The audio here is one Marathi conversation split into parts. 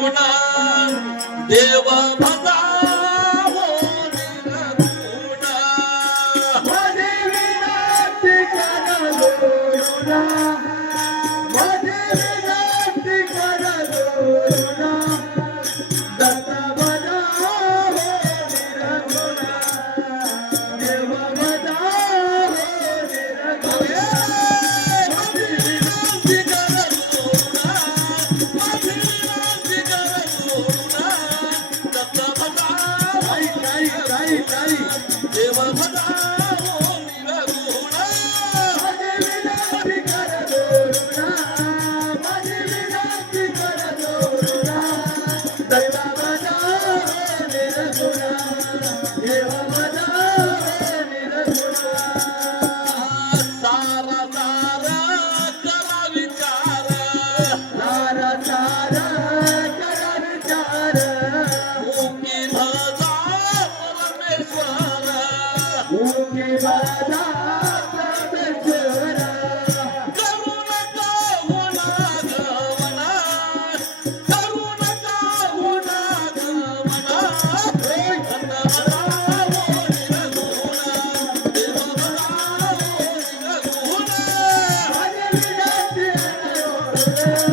पुन्हा देव भजा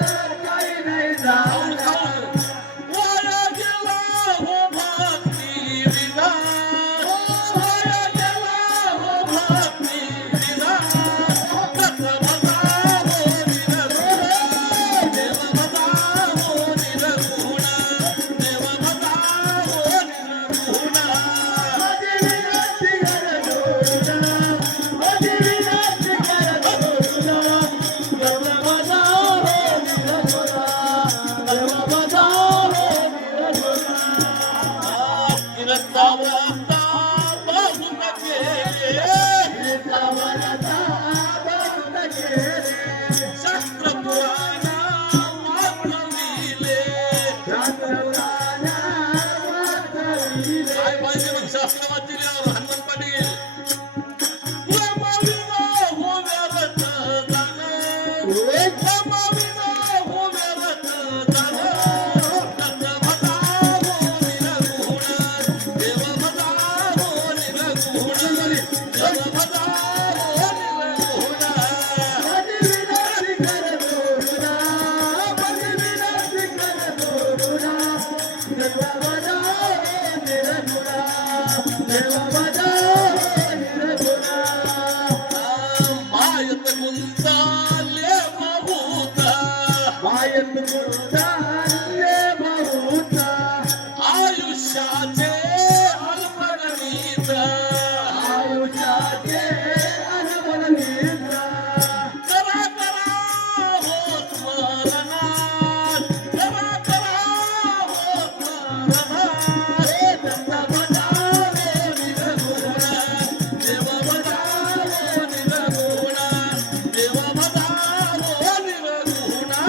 Yeah. I want you to మాయత కుంత లేమహూత మాయత కుంత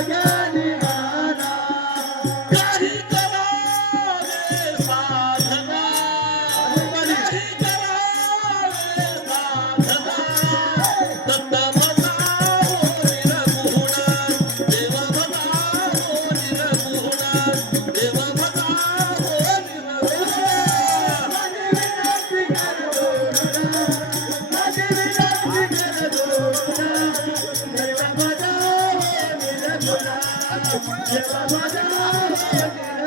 again. देवा माझा